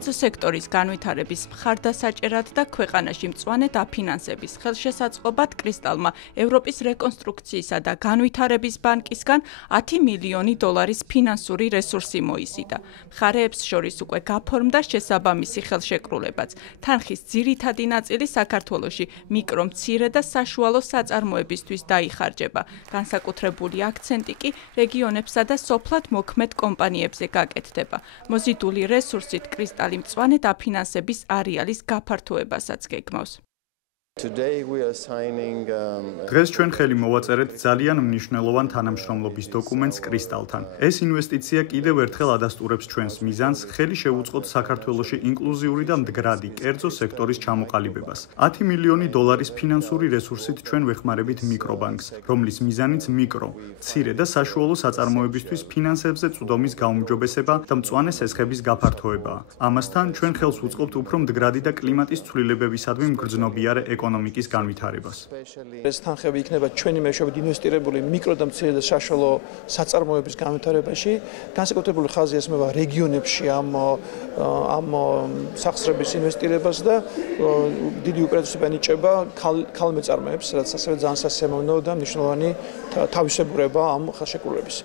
კერძო სექტორის განვითარების მხარდასაჭერად და ქვეყანაში მწვანე დაფინანსების ხელშესაწყობად კრისტალმა ევროპის რეკონსტრუქციისა და განვითარების ბანკისგან 10 მილიონი დოლარის ფინანსური რესურსი მოიზიდა. მხარეებს შორის უკვე გაფორმდა შესაბამისი ხელშეკრულებაც. თანხის ძირითადი ნაწილი საქართველოში მიკრო, მცირე და საშუალო საწარმოებისთვის დაიხარჯება. განსაკუთრებული აქცენტი კი რეგიონებსა და სოფლად მოქმედ კომპანიებზე გაკეთდება. მოზიდული რესურსით კრისტალი მწვანე დაფინანსების არეალის გაფართოებასაც გეგმავს. დღეს ჩვენ ხელი მოვაწერეთ ძალიან მნიშვნელოვან თანამშრომლობის დოკუმენტს კრისტალთან. ეს ინვესტიცია კიდევ ერთხელ ადასტურებს ჩვენს მიზანს ხელი შევუწყოთ საქართველოში ინკლუზიური და მდგრადი კერძო სექტორის ჩამოყალიბებას. 10 მილიონი დოლარის ფინანსური რესურსით ჩვენ ვეხმარებით მიკრობანკს, რომლის მიზანიც მიკრო, მცირე და საშუალო საწარმოებისთვის ფინანსებზე წვდომის გაუმჯობესება და მწვანე სესხების გაფართოებაა. ამასთან ჩვენ ხელს ვუწყობთ უფრო მდგრადი და კლიმატის ცვლილებებისადმი მგრძნობიარე ეკონომიკის განვითარებას. ეს თანხები იქნება ჩვენი მეშვეობით ინვესტირებული მიკრო და მცირე და საშუალო საწარმოების განვითარებაში. განსაკუთრებული ხაზი ესმევა რეგიონებში ამ სახსრების ინვესტირებას და დიდი უპირატესობა ენიჭება ქალმეწარმეებს, რაც ასევე ძალიან სასიამოვნო და მნიშვნელოვანი თავისებურება ამ ხელშეკრულების.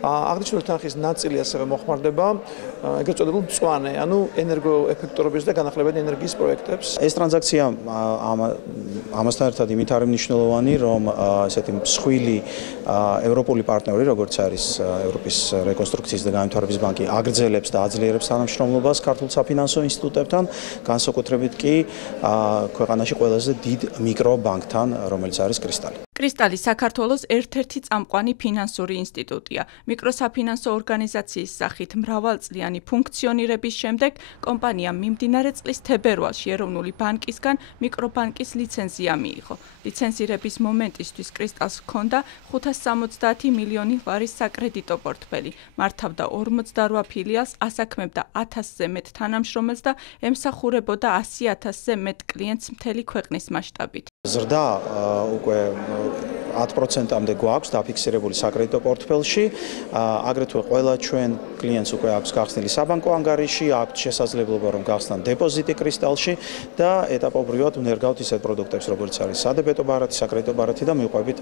აღნიშნული თანხის ნაწილი ასევე მოხმარდება ეგრეთ წოდებულ მწვანე, ანუ ენერგოეფექტურობის და განახლებადი ენერგიის პროექტებს. ეს ტრანზაქცია ამასთან ერთად იმით არის მნიშვნელოვანი, რომ ესეთი მსხვილი ევროპული პარტნიორი, როგორც არის ევროპის რეკონსტრუქციის და განვითარების ბანკი, აგრძელებს და აძლიერებს თანამშრომლობას ქართულ საფინანსო ინსტიტუტებთან, განსაკუთრებით კი ქვეყანაში ყველაზე დიდ მიკრობანკთან, რომელიც არის კრისტალი. კრისტალი საქართველოს ერთ-ერთი წამყვანი ფინანსური ინსტიტუტია. მიკროსაფინანსო ორგანიზაციის სახით მრავალწლიანი ფუნქციონირების შემდეგ კომპანიამ მიმდინარე წლის თებერვალში ეროვნული ბანკისგან მიკრობანკის ლიცენზია მიიღო. ლიცენზირების მომენტისთვის კრისტალს ჰქონდა 570 მილიონი ლარის საკრედიტო პორტფელი, მართავდა 48 ფილიალს, ასაქმებდა 1000-ზე მეტ თანამშრომელს და ემსახურებოდა 100,000-ზე მეტ კლიენტს მთელი ქვეყნის მასშტაბით. ზრდა უკვე 10%-მდე გვაქვს დაფიქსირებული საკრედიტო პორტფელში. აგრეთვე ყველა ჩვენ კლიენტს უკვე აქვს გახსნილი საბანკო ანგარიში, აქვს შესაძლებლობა რომ გახსნან დეპოზიტი კრისტალში და ეტაპობრივად უნერგავთ ისეთ პროდუქტებს, როგორც არის სადებეტო ბარათი, საკრედიტო ბარათი და მივყვებით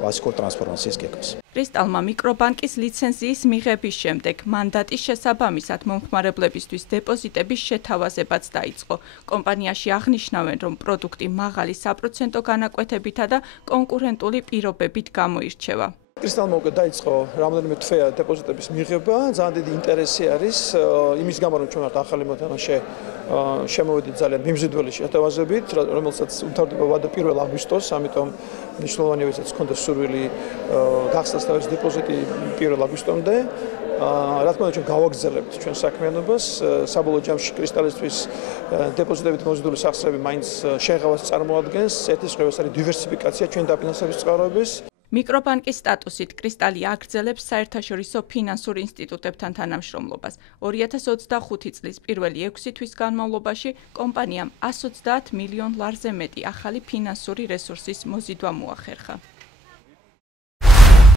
კლასიკურ ტრანსფორმაციის გეგმას. კრისტალმა მიკრობანკის ლიცენზიის მიღების შემდეგ მანდატის შესაბამისად მომხმარებლებისთვის დეპოზიტების შეთავაზებაც დაიწყო. კომპანიაში აღნიშნავენ, რომ პროდუქტი მაღალი საპროცენტო განაკვეთებითა და კონკურენტული პირობებით გამოირჩევა. კრისტალმა უკვე დაიწყო რამდენიმე თვეა დეპოზიტების მიღება, ძალიან დიდი ინტერესი არის იმის გამო, რომ ჩვენ ვართ ახალი მოთამაშე შემოვედით ძალიან მიმზიდველი შეთავაზებით, რომელსაც უთარდება ვადა 1 აგვისტოს, ამიტომ მნიშვნელოვანია ვისაც ჰქონდა სურვილი გახსნას თავის დეპოზიტი 1 აგვისტომდე. რა თქმა უნდა ჩვენ გავაგრძელებთ ჩვენ საქმიანობას, საბოლოო ჯამში კრისტალისთვის დეპოზიტებით მოზიდული სახსრები მაინც შეღავას წარმოადგენს, ერთის ხევას არის დივერსიფიკაცია ჩვენი დაფინანსების წყაროების. მიკრობანკის სტატუსით კრისტალი აგრძელებს საერთაშორისო ფინანსურ ინსტიტუტებთან თანამშრომლობას. 2025 წლის პირველი 6 თვის განმავლობაში კომპანიამ 130 მილიონ ლარზე მეტი ახალი ფინანსური რესურსის მოზიდვა მოახერხა.